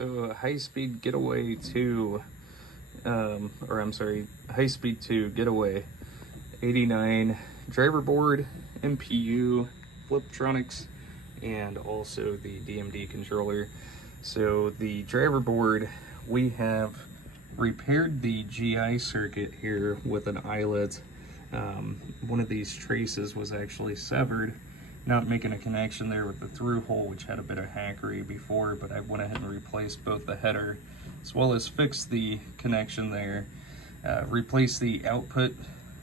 So Highspeed Getaway 2, Highspeed 2 Getaway 89 driver board, MPU, Fliptronics, and also the DMD controller. So the driver board, we have repaired the GI circuit here with an eyelet. One of these traces was actually severed, not making a connection there with the through hole, which had a bit of hackery before, but I went ahead and replaced both the header as well as fixed the connection there. Replaced the output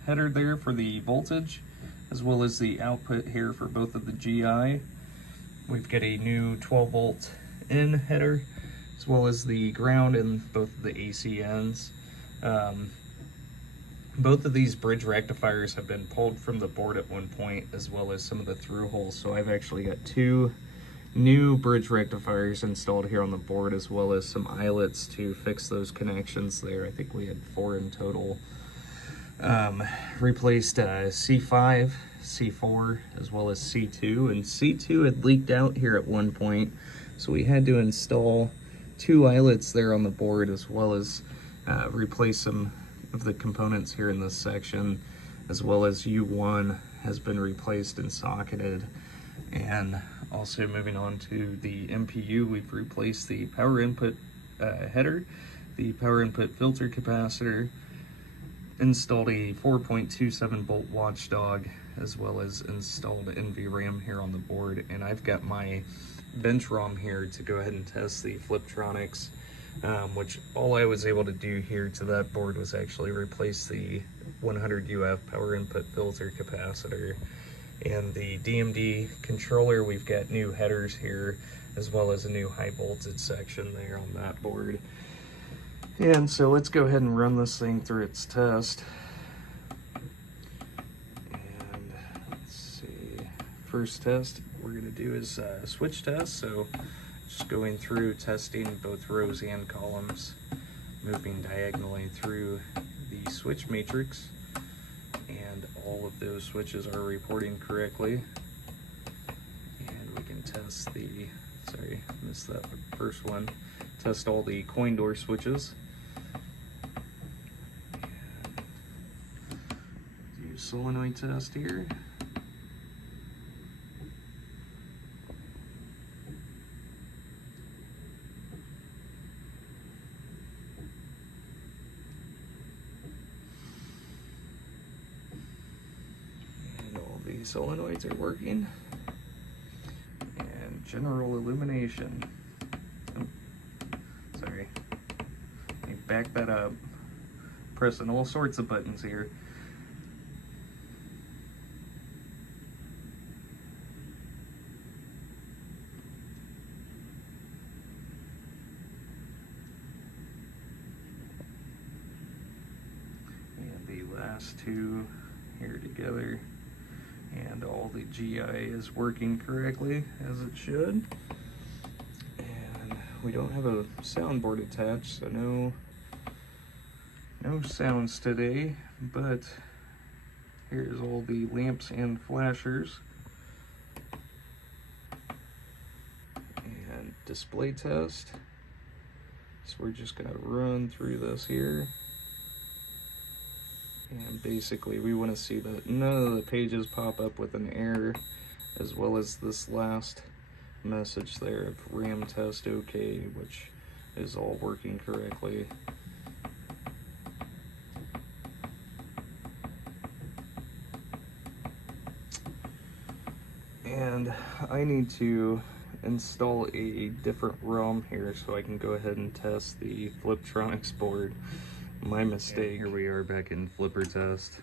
header there for the voltage, as well as the output here for both of the GI. We've got a new 12 volt in header, as well as the ground and both of the AC ends. Both of these bridge rectifiers have been pulled from the board at one point, as well as some of the through holes. So I've actually got two new bridge rectifiers installed here on the board, as well as some eyelets to fix those connections there. I think we had 4 in total. Replaced C5, C4, as well as C2, and C2 had leaked out here at one point, so we had to install 2 eyelets there on the board, as well as replace some of the components here in this section, as well as U1 has been replaced and socketed. And also moving on to the MPU, we've replaced the power input header, the power input filter capacitor, installed a 4.27 volt watchdog, as well as installed NVRAM here on the board. And I've got my bench ROM here to go ahead and test the Fliptronics, which all I was able to do here to that board was actually replace the 100 UF power input filter capacitor. And the DMD controller, we've got new headers here, as well as a new high voltage section there on that board. And so let's go ahead and run this thing through its test. And let's see, first test we're gonna do is switch test. So just going through testing both rows and columns, moving diagonally through the switch matrix, and all of those switches are reporting correctly. And we can test the, sorry, missed that first one, test all the coin door switches. And do solenoid test here. The solenoids are working, and general illumination. Oh, sorry, let me back that up. Pressing all sorts of buttons here. And the last two here together. And all the GI is working correctly, as it should. And we don't have a soundboard attached, so no sounds today, but here's all the lamps and flashers. And display test. So we're just gonna run through this here. And basically we want to see that none of the pages pop up with an error, as well as this last message there of RAM test OK, which is all working correctly. And I need to install a different ROM here so I can go ahead and test the Fliptronics board. My mistake. And here we are back in Flipper test.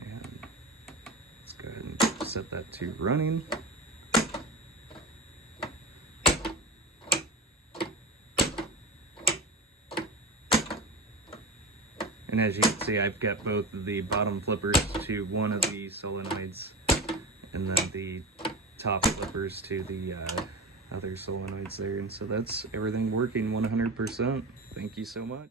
And let's go ahead and set that to running. And as you can see, I've got both of the bottom flippers to one of the solenoids, and then the top flippers to the other solenoids there. And so that's everything working 100%. Thank you so much.